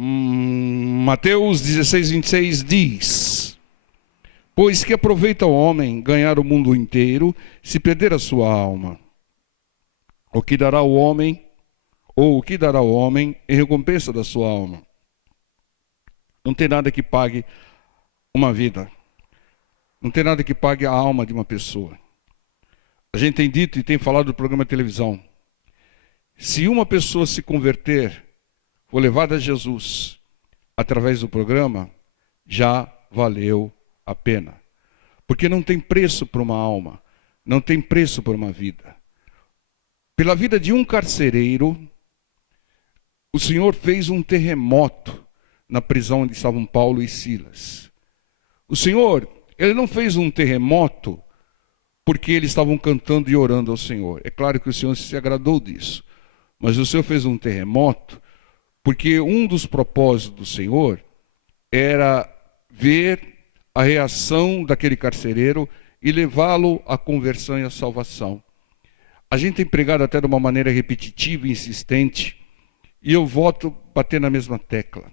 Mateus 16:26 diz: pois que aproveita o homem ganhar o mundo inteiro, se perder a sua alma? O que dará o homem em recompensa da sua alma? Não tem nada que pague uma vida. Não tem nada que pague a alma de uma pessoa. A gente tem dito e tem falado do programa de televisão. Se uma pessoa se converter, for levada a Jesus através do programa, já valeu a pena. Porque não tem preço para uma alma, não tem preço para uma vida. Pela vida de um carcereiro, o Senhor fez um terremoto na prisão onde estavam Paulo e Silas. O Senhor, Ele não fez um terremoto porque eles estavam cantando e orando ao Senhor. É claro que o Senhor se agradou disso. Mas o Senhor fez um terremoto porque um dos propósitos do Senhor era ver a reação daquele carcereiro e levá-lo à conversão e à salvação. A gente tem pregado até de uma maneira repetitiva e insistente, e eu volto a bater na mesma tecla.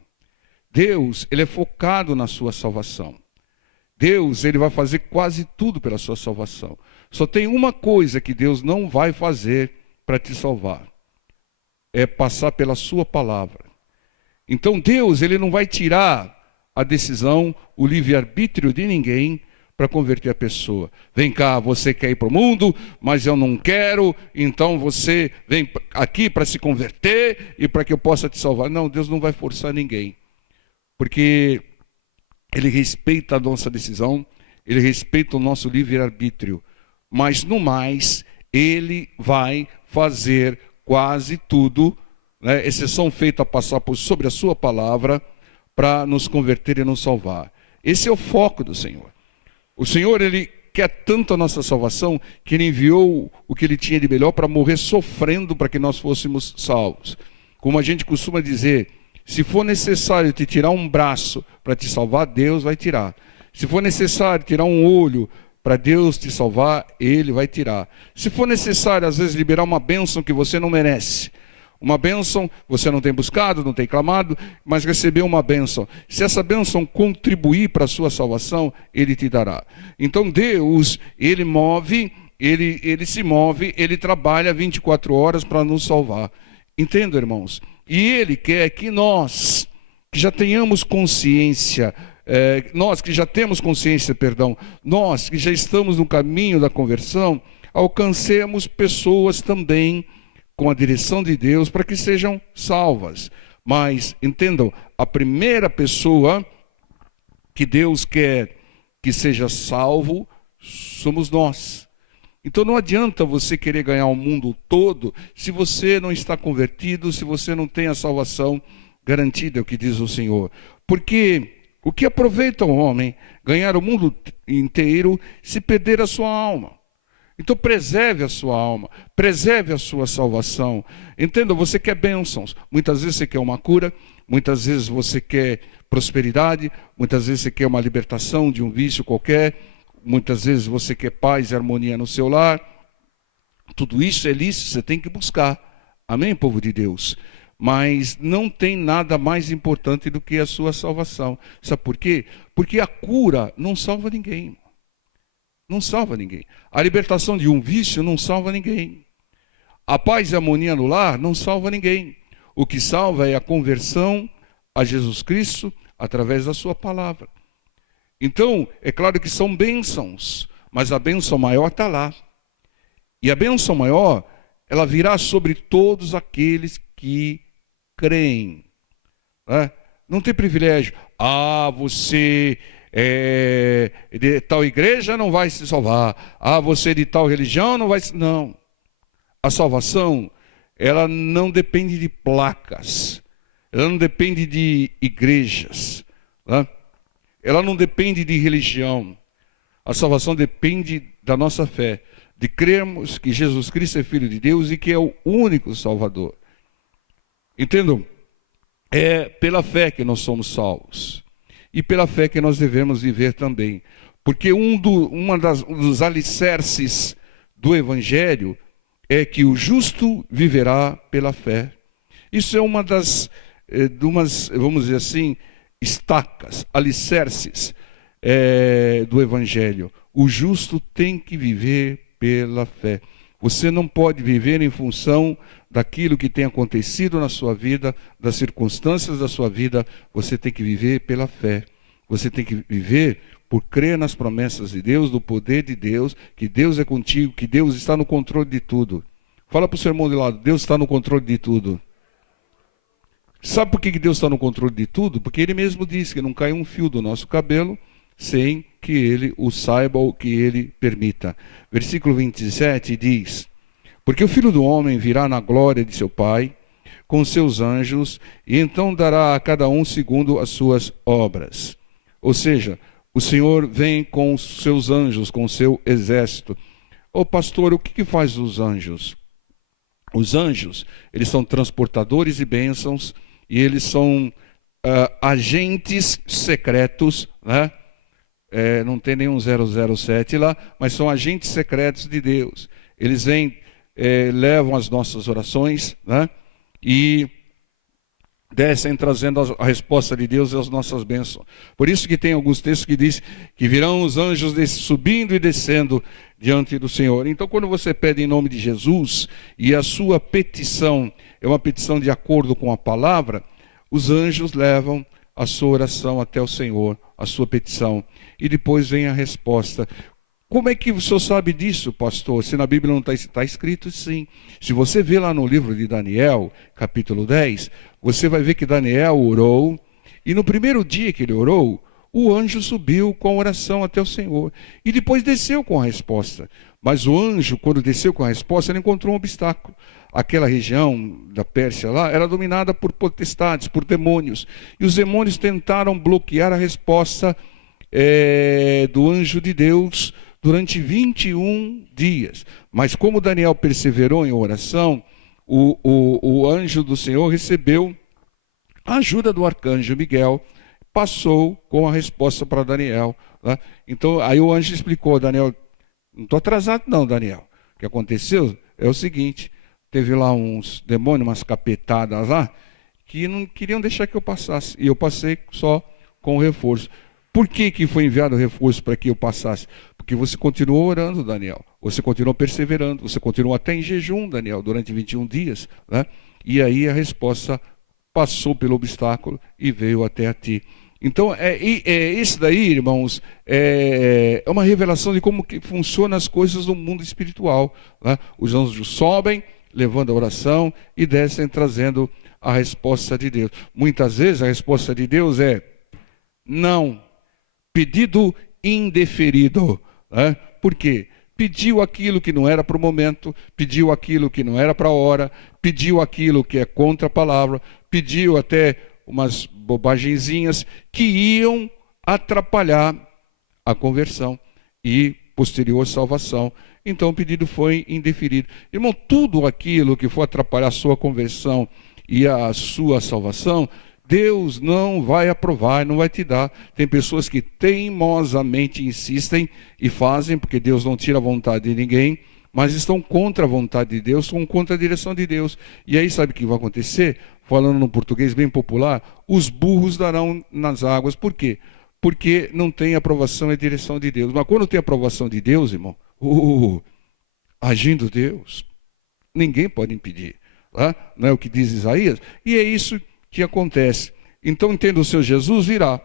Deus, Ele é focado na sua salvação. Deus, Ele vai fazer quase tudo pela sua salvação. Só tem uma coisa que Deus não vai fazer para te salvar. É passar pela sua palavra. Então Deus, Ele não vai tirar a decisão, o livre-arbítrio de ninguém para converter a pessoa. Vem cá, você quer ir para o mundo, mas eu não quero, então você vem aqui para se converter e para que eu possa te salvar. Não, Deus não vai forçar ninguém. Porque Ele respeita a nossa decisão, Ele respeita o nosso livre-arbítrio. Mas no mais, Ele vai fazer quase tudo, né, exceção feita a passar sobre a sua palavra, para nos converter e nos salvar. Esse é o foco do Senhor. O Senhor, Ele quer tanto a nossa salvação, que Ele enviou o que Ele tinha de melhor para morrer sofrendo para que nós fôssemos salvos. Como a gente costuma dizer, se for necessário te tirar um braço para te salvar, Deus vai tirar. Se for necessário tirar um olho para Deus te salvar, Ele vai tirar. Se for necessário, às vezes, liberar uma bênção que você não merece, uma bênção, você não tem buscado, não tem clamado, mas recebeu uma bênção. Se essa bênção contribuir para a sua salvação, Ele te dará. Então Deus, Ele se move, Ele trabalha 24 horas para nos salvar. Entenda, irmãos? E Ele quer que nós, que já tenhamos consciência, nós que já temos consciência, nós que já estamos no caminho da conversão, alcancemos pessoas também com a direção de Deus para que sejam salvas. Mas, entendam, a primeira pessoa que Deus quer que seja salvo somos nós. Então não adianta você querer ganhar o mundo todo se você não está convertido, se você não tem a salvação garantida, é o que diz o Senhor. Porque o que aproveita o homem ganhar o mundo inteiro se perder a sua alma? Então preserve a sua alma, preserve a sua salvação. Entenda, você quer bênçãos, muitas vezes você quer uma cura, muitas vezes você quer prosperidade, muitas vezes você quer uma libertação de um vício qualquer, muitas vezes você quer paz e harmonia no seu lar. Tudo isso é lícito, você tem que buscar. Amém, povo de Deus? Mas não tem nada mais importante do que a sua salvação. Sabe por quê? Porque a cura não salva ninguém. Não salva ninguém. A libertação de um vício não salva ninguém. A paz e a harmonia no lar não salva ninguém. O que salva é a conversão a Jesus Cristo através da sua palavra. Então, é claro que são bênçãos, mas a bênção maior está lá. E a bênção maior, ela virá sobre todos aqueles que creem. Não tem privilégio. Você de tal igreja não vai se salvar. Você de tal religião não vai se... Não. A salvação, ela não depende de placas. Ela não depende de igrejas. Ela não depende de religião. A salvação depende da nossa fé. De crermos que Jesus Cristo é Filho de Deus e que é o único Salvador. Entendam? É pela fé que nós somos salvos. E pela fé que nós devemos viver também. Porque um dos alicerces do Evangelho é que o justo viverá pela fé. Isso é uma das de umas, vamos dizer assim, estacas, alicerces do Evangelho. O justo tem que viver pela fé. Você não pode viver em função daquilo que tem acontecido na sua vida, das circunstâncias da sua vida. Você tem que viver pela fé. Você tem que viver por crer nas promessas de Deus, do poder de Deus, que Deus é contigo, que Deus está no controle de tudo. Fala para o seu irmão de lado, Deus está no controle de tudo. Sabe por que Deus está no controle de tudo? Porque Ele mesmo disse que não cai um fio do nosso cabelo sem que Ele o saiba ou que Ele permita. Versículo 27 diz: porque o Filho do Homem virá na glória de seu Pai, com seus anjos, e então dará a cada um segundo as suas obras. Ou seja, o Senhor vem com os seus anjos, com o seu exército. Ô pastor, o que faz os anjos? Os anjos, eles são transportadores de bênçãos, e eles são agentes secretos, né? Não tem nenhum 007 lá, mas são agentes secretos de Deus. Eles vêm, levam as nossas orações, né? E descem trazendo a resposta de Deus e as nossas bênçãos. Por isso que tem alguns textos que diz que virão os anjos subindo e descendo diante do Senhor. Então, quando você pede em nome de Jesus e a sua petição é uma petição de acordo com a palavra, os anjos levam a sua oração até o Senhor, a sua petição, e depois vem a resposta. Como é que o senhor sabe disso, pastor? Se na Bíblia não está escrito, sim. Se você vê lá no livro de Daniel, capítulo 10, você vai ver que Daniel orou, e no primeiro dia que ele orou, o anjo subiu com a oração até o Senhor, e depois desceu com a resposta. Mas o anjo, quando desceu com a resposta, ele encontrou um obstáculo. Aquela região da Pérsia lá era dominada por potestades, por demônios, e os demônios tentaram bloquear a resposta do anjo de Deus durante 21 dias. Mas como Daniel perseverou em oração, o anjo do Senhor recebeu a ajuda do arcanjo Miguel, passou com a resposta para Daniel, né? Então, aí o anjo explicou: Daniel, não estou atrasado não, Daniel. O que aconteceu é o seguinte: teve lá uns demônios, umas capetadas lá, que não queriam deixar que eu passasse. E eu passei só com o reforço. Por que foi enviado o reforço para que eu passasse? Porque você continuou orando, Daniel. Você continuou perseverando. Você continuou até em jejum, Daniel, durante 21 dias. Né? E aí a resposta passou pelo obstáculo e veio até a ti. Então, isso daí, irmãos, é uma revelação de como que funcionam as coisas no mundo espiritual. Né? Os anjos sobem, levando a oração, e descem trazendo a resposta de Deus. Muitas vezes a resposta de Deus é não. Pedido indeferido. Né? Por quê? Pediu aquilo que não era para o momento, pediu aquilo que não era para a hora, pediu aquilo que é contra a palavra, pediu até umas bobagenzinhas que iam atrapalhar a conversão e posterior salvação. Então o pedido foi indeferido. Irmão, tudo aquilo que for atrapalhar a sua conversão e a sua salvação, Deus não vai aprovar, não vai te dar. Tem pessoas que teimosamente insistem e fazem, porque Deus não tira a vontade de ninguém, mas estão contra a vontade de Deus, estão contra a direção de Deus. E aí sabe o que vai acontecer? Falando no português bem popular, os burros darão nas águas. Por quê? Porque não tem aprovação e direção de Deus. Mas quando tem aprovação de Deus, irmão, agindo Deus, ninguém pode impedir. Tá? Não é o que diz Isaías? E é isso que acontece. Então, entenda, o seu Jesus virá,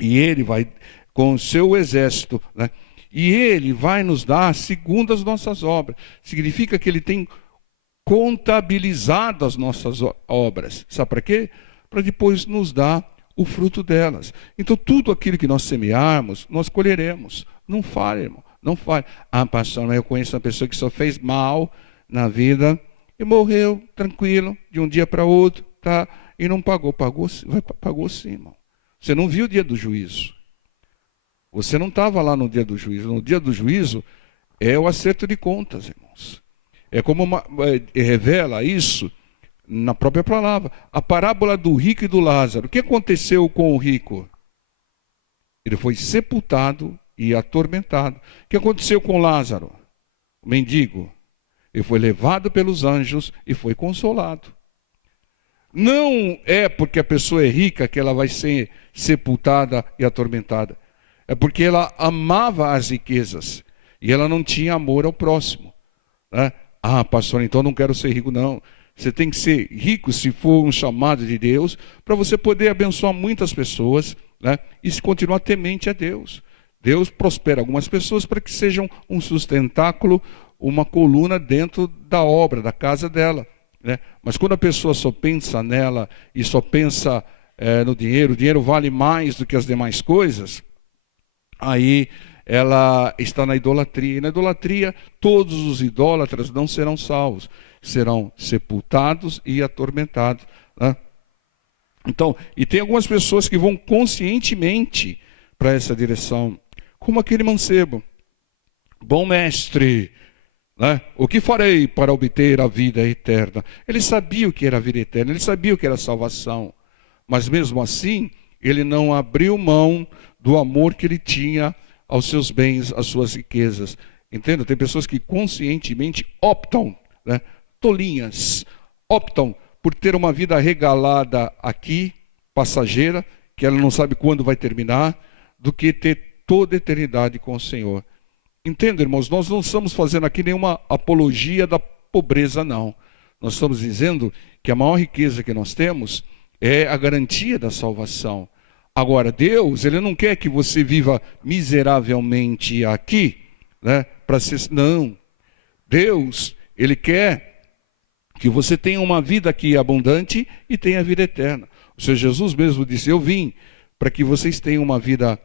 e ele vai com o seu exército, né? E ele vai nos dar segundo as nossas obras. Significa que ele tem contabilizado as nossas obras. Sabe para quê? Para depois nos dar o fruto delas. Então, tudo aquilo que nós semearmos, nós colheremos. Não falhe, irmão, não falhe. Ah, pastor, mas eu conheço uma pessoa que só fez mal na vida e morreu tranquilo, de um dia para outro, tá? E não pagou. Pagou sim, irmão. Você não viu o dia do juízo. Você não estava lá no dia do juízo. No dia do juízo é o acerto de contas, irmãos. É como revela isso na própria palavra. A parábola do rico e do Lázaro. O que aconteceu com o rico? Ele foi sepultado e atormentado. O que aconteceu com Lázaro? O mendigo. Ele foi levado pelos anjos e foi consolado. Não é porque a pessoa é rica que ela vai ser sepultada e atormentada. É porque ela amava as riquezas e ela não tinha amor ao próximo, né? Ah, pastor, então não quero ser rico, não. Você tem que ser rico se for um chamado de Deus, para você poder abençoar muitas pessoas, né? E se continuar temente a Deus. Deus prospera algumas pessoas para que sejam um sustentáculo, uma coluna dentro da obra, da casa dela, né? Mas quando a pessoa só pensa nela e só pensa no dinheiro, o dinheiro vale mais do que as demais coisas, aí ela está na idolatria. E na idolatria, todos os idólatras não serão salvos, serão sepultados e atormentados, né? Então, e tem algumas pessoas que vão conscientemente para essa direção, como aquele mancebo. Bom mestre, né? O que farei para obter a vida eterna? Ele sabia o que era a vida eterna, ele sabia o que era a salvação, mas mesmo assim, ele não abriu mão do amor que ele tinha aos seus bens, às suas riquezas. Entende? Tem pessoas que conscientemente optam, né, tolinhas, optam por ter uma vida regalada aqui, passageira, que ela não sabe quando vai terminar, do que ter toda a eternidade com o Senhor. Entende, irmãos? Nós não estamos fazendo aqui nenhuma apologia da pobreza, não. Nós estamos dizendo que a maior riqueza que nós temos é a garantia da salvação. Agora, Deus, Ele não quer que você viva miseravelmente aqui, né, para ser... Não. Deus, Ele quer que você tenha uma vida aqui abundante e tenha vida eterna. O Senhor Jesus mesmo disse, eu vim para que vocês tenham uma vida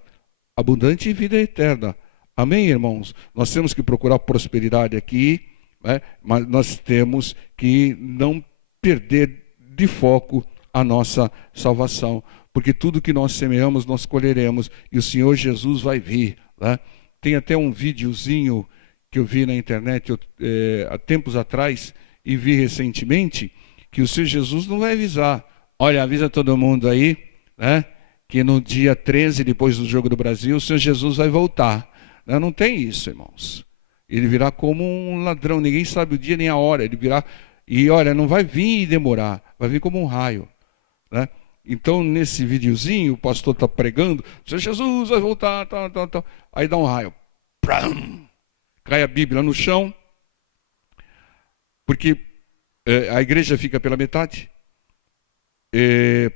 abundante e vida eterna. Amém, irmãos? Nós temos que procurar prosperidade aqui, né, mas nós temos que não perder de foco a nossa salvação, porque tudo que nós semeamos, nós colheremos, e o Senhor Jesus vai vir, né? Tem até um videozinho que eu vi na internet há tempos atrás, e vi recentemente, que o Senhor Jesus não vai avisar. Olha, avisa todo mundo aí, né, que no dia 13, depois do Jogo do Brasil, o Senhor Jesus vai voltar. Não tem isso, irmãos. Ele virá como um ladrão, ninguém sabe o dia nem a hora, ele virá, e olha, não vai vir e demorar, vai vir como um raio, né? Então, nesse videozinho, o pastor está pregando, o Senhor Jesus vai voltar, tal. Aí dá um raio, pram, cai a Bíblia no chão, porque a igreja fica pela metade,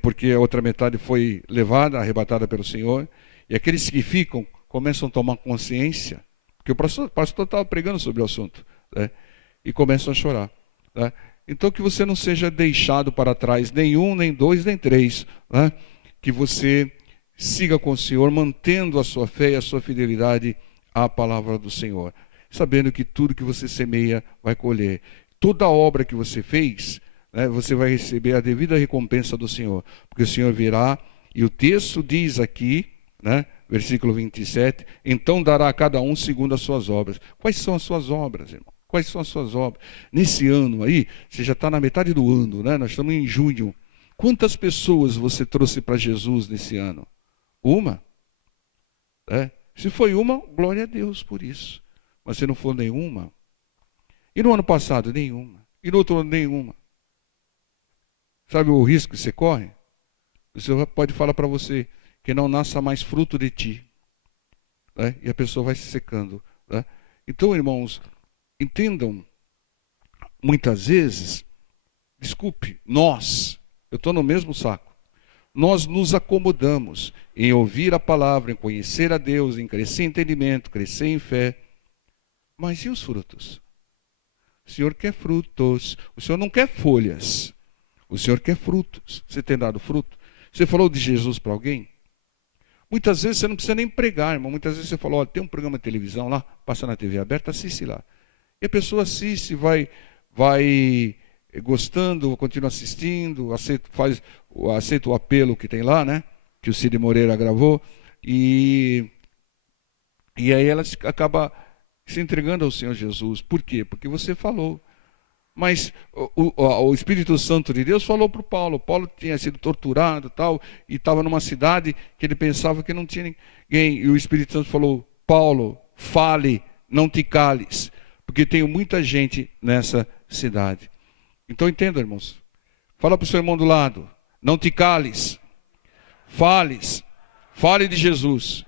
porque a outra metade foi levada, arrebatada pelo Senhor, e aqueles que ficam começam a tomar consciência, porque o pastor estava pregando sobre o assunto, né? E começam a chorar, né? Então, que você não seja deixado para trás, nem um, nem dois, nem três, né? Que você siga com o Senhor, mantendo a sua fé e a sua fidelidade à palavra do Senhor, sabendo que tudo que você semeia vai colher. Toda obra que você fez, né, você vai receber a devida recompensa do Senhor, porque o Senhor virá, e o texto diz aqui, né, versículo 27, então dará a cada um segundo as suas obras. Quais são as suas obras, irmão? Quais são as suas obras? Nesse ano aí, você já está na metade do ano, né? Nós estamos em junho. Quantas pessoas você trouxe para Jesus nesse ano? Uma? Se foi uma, glória a Deus por isso. Mas se não for nenhuma, e no ano passado, nenhuma, e no outro ano, nenhuma. Sabe o risco que você corre? O Senhor pode falar para você que não nasça mais fruto de ti, né? E a pessoa vai se secando, né? Então, irmãos, entendam, muitas vezes, desculpe, eu estou no mesmo saco, nós nos acomodamos em ouvir a palavra, em conhecer a Deus, em crescer em entendimento, crescer em fé, mas e os frutos? O Senhor quer frutos, o Senhor não quer folhas, o Senhor quer frutos. Você tem dado fruto? Você falou de Jesus para alguém? Muitas vezes você não precisa nem pregar, irmão. Muitas vezes você falou, olha, tem um programa de televisão lá, passa na TV aberta, assiste lá. E a pessoa assiste, vai gostando, continua assistindo, aceita o apelo que tem lá, né? Que o Cid Moreira gravou. E aí ela acaba se entregando ao Senhor Jesus. Por quê? Porque você falou. Mas o Espírito Santo de Deus falou para o Paulo. Paulo tinha sido torturado e estava numa cidade que ele pensava que não tinha ninguém. E o Espírito Santo falou, Paulo, fale, não te cales, porque tem muita gente nessa cidade. Então entenda, irmãos, Fala para o seu irmão do lado. Não te cales. Fale de Jesus.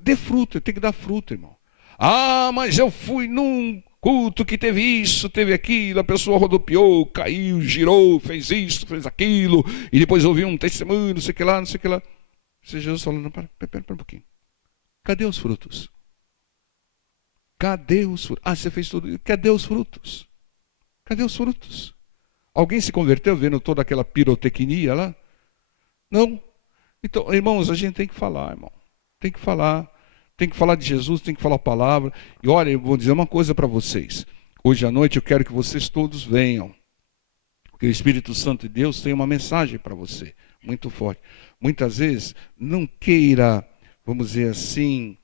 Dê fruto, tem que dar fruto, irmão. Ah, mas eu fui num culto que teve isso, teve aquilo, a pessoa rodopiou, caiu, girou, fez isso, fez aquilo, e depois ouvi um testemunho, não sei o que lá, não sei o que lá. Você, Jesus falando, para um pouquinho. Cadê os frutos? Cadê os frutos? Ah, você fez tudo isso. Cadê os frutos? Cadê os frutos? Alguém se converteu vendo toda aquela pirotecnia lá? Não. Então, irmãos, a gente tem que falar, irmão. Tem que falar. Tem que falar de Jesus, tem que falar a palavra. E olha, eu vou dizer uma coisa para vocês. Hoje à noite eu quero que vocês todos venham. Porque o Espírito Santo de Deus tem uma mensagem para você, muito forte. Muitas vezes, não queira, vamos dizer assim,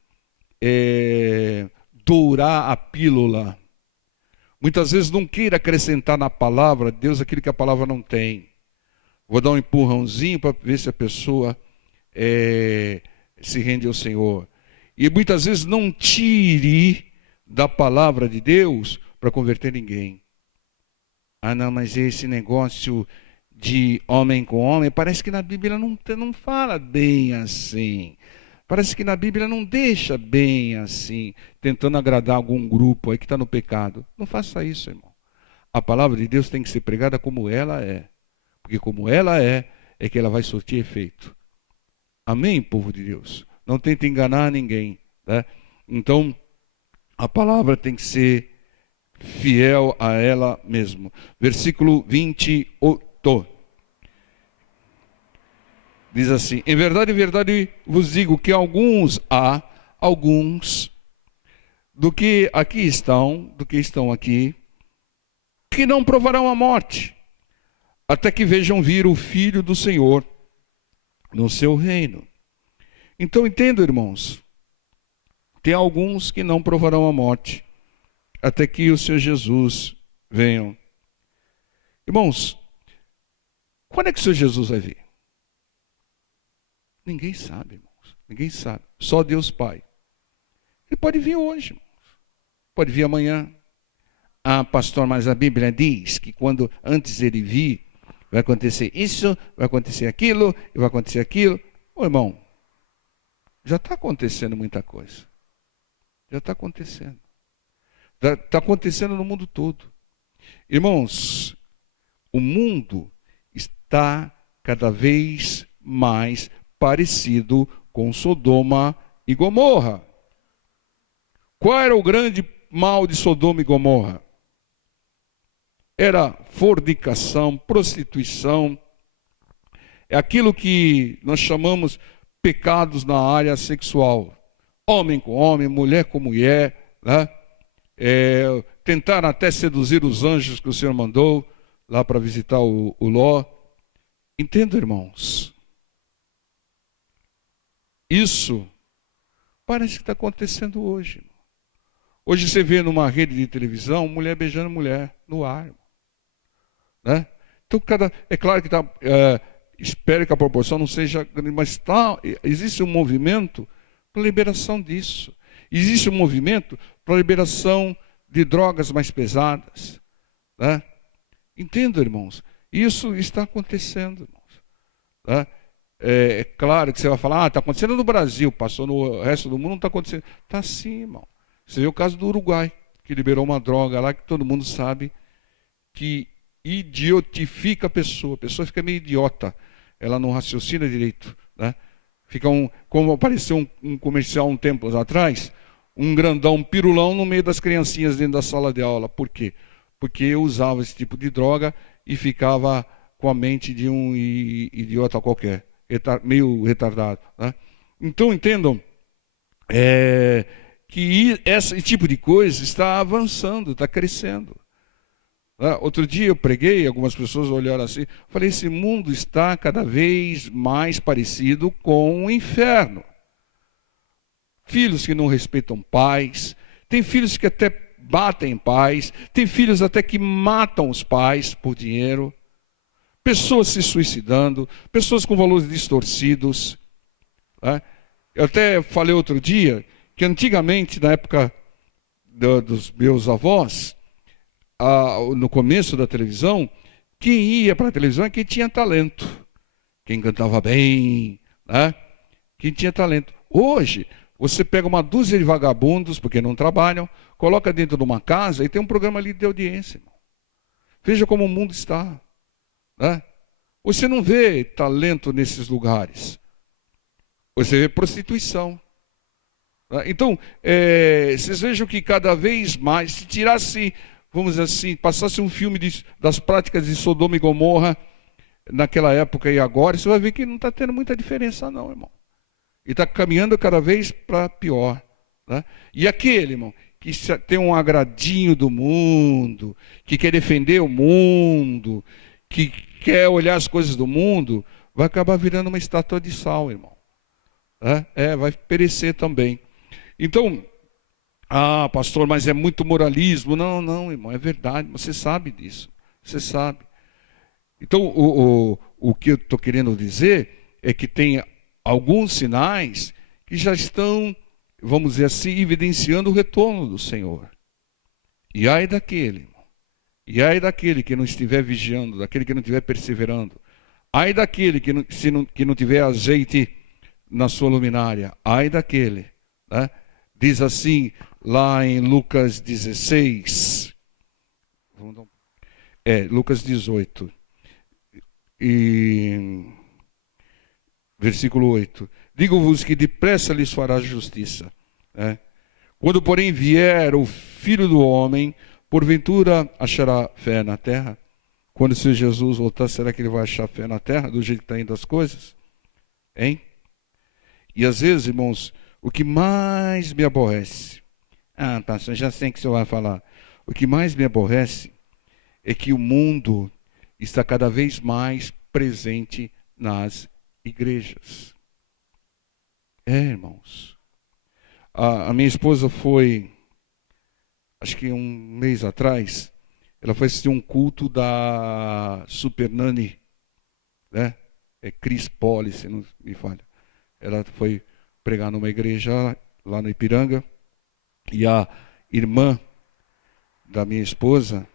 dourar a pílula. Muitas vezes não queira acrescentar na palavra de Deus aquilo que a palavra não tem. Vou dar um empurrãozinho para ver se a pessoa se rende ao Senhor. E muitas vezes não tire da palavra de Deus para converter ninguém. Ah, não, mas esse negócio de homem com homem, parece que na Bíblia não fala bem assim. Parece que na Bíblia não deixa bem assim, tentando agradar algum grupo aí que está no pecado. Não faça isso, irmão. A palavra de Deus tem que ser pregada como ela é. Porque como ela é que ela vai surtir efeito. Amém, povo de Deus? Não tente enganar ninguém. Né? Então, a palavra tem que ser fiel a ela mesma. Versículo 28. Diz assim: em verdade, vos digo que alguns do que estão aqui, que não provarão a morte, até que vejam vir o Filho do Senhor no seu reino. Então entendo, irmãos, tem alguns que não provarão a morte, até que o Senhor Jesus venha. Irmãos, quando é que o Senhor Jesus vai vir? Ninguém sabe, irmãos. Ninguém sabe. Só Deus Pai. Ele pode vir hoje, irmãos. Pode vir amanhã. Ah, pastor, mas a Bíblia diz que antes ele vir, vai acontecer isso, vai acontecer aquilo, e vai acontecer aquilo. Ô, irmão, já está acontecendo muita coisa. Já está acontecendo. Está acontecendo no mundo todo. Irmãos, o mundo está cada vez mais parecido com Sodoma e Gomorra. Qual era o grande mal de Sodoma e Gomorra? Era fornicação, prostituição, é aquilo que nós chamamos pecados na área sexual. Homem com homem, mulher com mulher, né? Tentaram até seduzir os anjos que o Senhor mandou lá para visitar o Ló. Entenda, irmãos, isso parece que está acontecendo hoje. Hoje você vê numa rede de televisão mulher beijando mulher no ar. Né? Então, é claro que espero que a proporção não seja grande, mas existe um movimento para a liberação disso. Existe um movimento para a liberação de drogas mais pesadas. Né? Entenda, irmãos, isso está acontecendo, irmãos. Né? É claro que você vai falar, está acontecendo no Brasil, passou no resto do mundo, não está acontecendo. Está sim, irmão. Você vê o caso do Uruguai, que liberou uma droga lá que todo mundo sabe que idiotifica a pessoa fica meio idiota, ela não raciocina direito. Né? Como apareceu um comercial um tempo atrás, um grandão, um pirulão no meio das criancinhas dentro da sala de aula. Por quê? Porque eu usava esse tipo de droga e ficava com a mente de um idiota qualquer, meio retardado. Né? Então entendam que esse tipo de coisa está avançando, está crescendo. Outro dia eu preguei, algumas pessoas olharam assim, falei, esse mundo está cada vez mais parecido com o inferno. Filhos que não respeitam pais, tem filhos que até batem pais, tem filhos até que matam os pais por dinheiro, pessoas se suicidando, pessoas com valores distorcidos. Eu até falei outro dia que antigamente, na época dos meus avós, no começo da televisão, Quem ia para a televisão é quem tinha talento, quem cantava bem, né? Quem tinha talento. Hoje, você pega uma dúzia de vagabundos, porque não trabalham, coloca dentro de uma casa e tem um programa ali de audiência, irmão. Veja como o mundo está, né? Você não vê talento nesses lugares. Você vê prostituição. Né? Então, vocês vejam que cada vez mais, se tirasse, vamos dizer assim, passasse um filme das práticas de Sodoma e Gomorra, naquela época e agora, você vai ver que não está tendo muita diferença não, irmão. E está caminhando cada vez para pior. Né? E aquele, irmão, que tem um agradinho do mundo, que quer defender o mundo, que quer olhar as coisas do mundo, vai acabar virando uma estátua de sal, irmão. Vai perecer também. Então, pastor, mas é muito moralismo. Não, não, irmão, é verdade, você sabe disso. Você sabe. Então, o que eu estou querendo dizer é que tem alguns sinais que já estão, vamos dizer assim, evidenciando o retorno do Senhor. E ai daquele, irmão. E ai daquele que não estiver vigiando, daquele que não estiver perseverando. Ai daquele que não tiver azeite na sua luminária. Ai daquele. Né? Diz assim, lá em Lucas 16. Lucas 18. E versículo 8. Digo-vos que depressa lhes fará justiça. Né? Quando, porém, vier o Filho do Homem, porventura achará fé na terra? Quando o Senhor Jesus voltar, será que ele vai achar fé na terra, do jeito que está indo as coisas? Hein? E às vezes, irmãos, o que mais me aborrece, pastor, já sei que o senhor vai falar. O que mais me aborrece é que o mundo está cada vez mais presente nas igrejas. Irmãos. A minha esposa foi, acho que um mês atrás, ela foi assistir um culto da Super Nani, né? Cris Poli, se não me falha. Ela foi pregar numa igreja lá no Ipiranga, e a irmã da minha esposa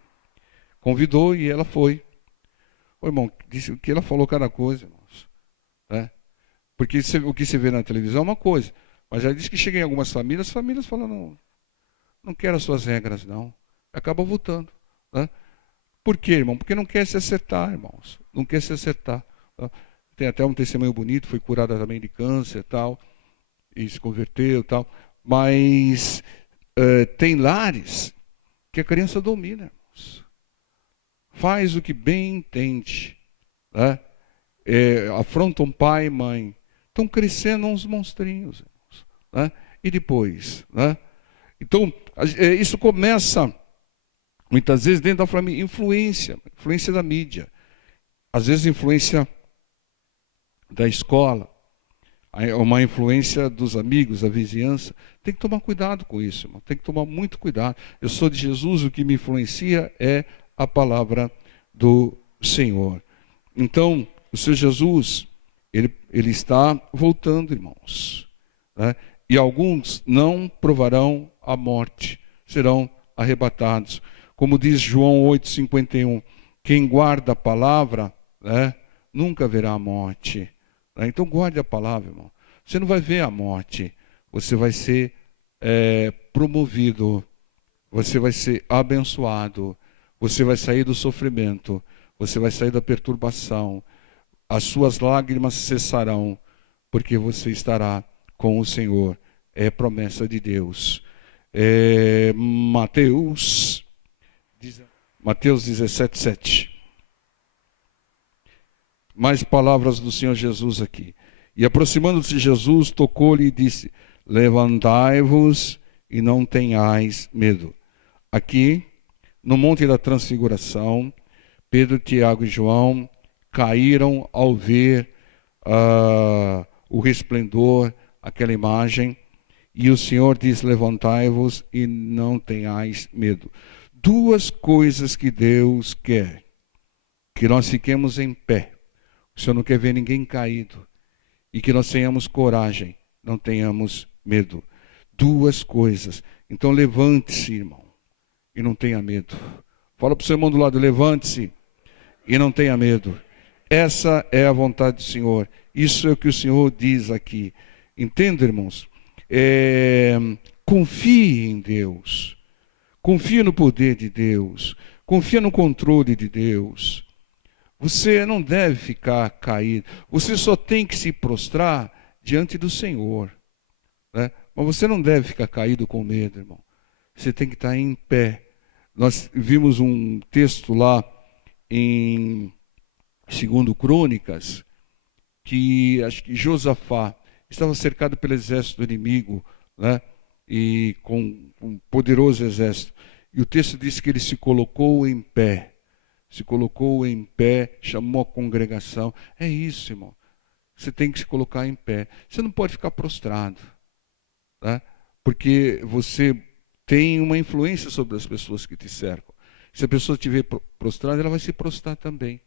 convidou e ela foi. Ô, irmão, disse que ela falou cada coisa, irmãos. Né? Porque o que se vê na televisão é uma coisa, mas ela disse que chega em algumas famílias, as famílias falam, não quero as suas regras, não. Acaba voltando. Né? Por quê, irmão? Porque não quer se acertar, irmãos. Não quer se acertar. Tá? Tem até um testemunho bonito, foi curada também de câncer e tal, e se converteu e tal. Mas tem lares que a criança domina, irmãos. Faz o que bem entende. Né? Afrontam pai e mãe. Estão crescendo uns monstrinhos, irmãos. Né? E depois? Né? Então, isso começa, muitas vezes, dentro da família. Influência da mídia. Às vezes, influência da escola, uma influência dos amigos, da vizinhança. Tem que tomar cuidado com isso, irmão. Tem que tomar muito cuidado. Eu sou de Jesus, o que me influencia é a palavra do Senhor. Então, o Senhor Jesus, ele está voltando, irmãos. Né? E alguns não provarão a morte, serão arrebatados. Como diz João 8,51, quem guarda a palavra, né, nunca verá a morte. Então guarde a palavra, irmão. Você não vai ver a morte. Você vai ser promovido. Você vai ser abençoado. Você vai sair do sofrimento. Você vai sair da perturbação. As suas lágrimas cessarão, porque você estará com o Senhor. É promessa de Deus. Mateus 17:7. Mais palavras do Senhor Jesus aqui. E aproximando-se Jesus, tocou-lhe e disse, levantai-vos e não tenhais medo. Aqui, no Monte da Transfiguração, Pedro, Tiago e João caíram ao ver o resplendor, aquela imagem, e o Senhor diz, levantai-vos e não tenhais medo. Duas coisas que Deus quer, que nós fiquemos em pé. O Senhor não quer ver ninguém caído. E que nós tenhamos coragem, não tenhamos medo. Duas coisas. Então levante-se, irmão, e não tenha medo. Fala para o seu irmão do lado, levante-se e não tenha medo. Essa é a vontade do Senhor. Isso é o que o Senhor diz aqui. Entenda, irmãos? Confie em Deus. Confie no poder de Deus. Confia no controle de Deus. Você não deve ficar caído. Você só tem que se prostrar diante do Senhor, né? Mas você não deve ficar caído com medo, irmão. Você tem que estar em pé. Nós vimos um texto lá em 2 Crônicas, que acho que Josafá estava cercado pelo exército do inimigo, né? E com um poderoso exército. E o texto diz que ele se colocou em pé. Se colocou em pé, chamou a congregação. É isso, irmão. Você tem que se colocar em pé. Você não pode ficar prostrado, né? Porque você tem uma influência sobre as pessoas que te cercam. Se a pessoa te ver prostrado, ela vai se prostrar também,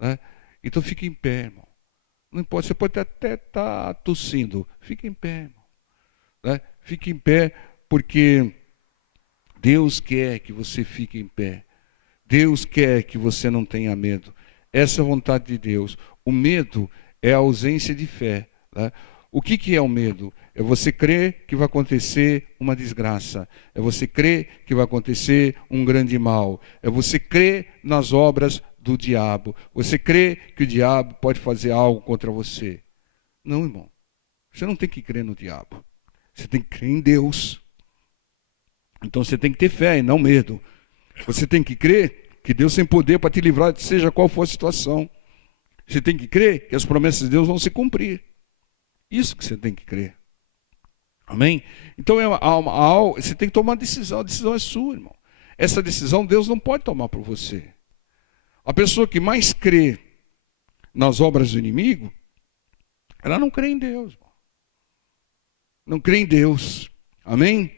né? Então fique em pé, irmão. Não importa, você pode até estar tossindo. Fique em pé, irmão, né? Fique em pé, porque Deus quer que você fique em pé. Deus quer que você não tenha medo. Essa é a vontade de Deus. O medo é a ausência de fé, né? O que é o medo? É você crer que vai acontecer uma desgraça. É você crer que vai acontecer um grande mal. É você crer nas obras do diabo. Você crê que o diabo pode fazer algo contra você. Não, irmão. Você não tem que crer no diabo. Você tem que crer em Deus. Então você tem que ter fé e não medo. Você tem que crer que Deus tem poder para te livrar, seja qual for a situação. Você tem que crer que as promessas de Deus vão se cumprir. Isso que você tem que crer. Amém? Então você tem que tomar uma decisão. A decisão é sua, irmão. Essa decisão Deus não pode tomar por você. A pessoa que mais crê nas obras do inimigo, ela não crê em Deus, irmão. Não crê em Deus. Amém?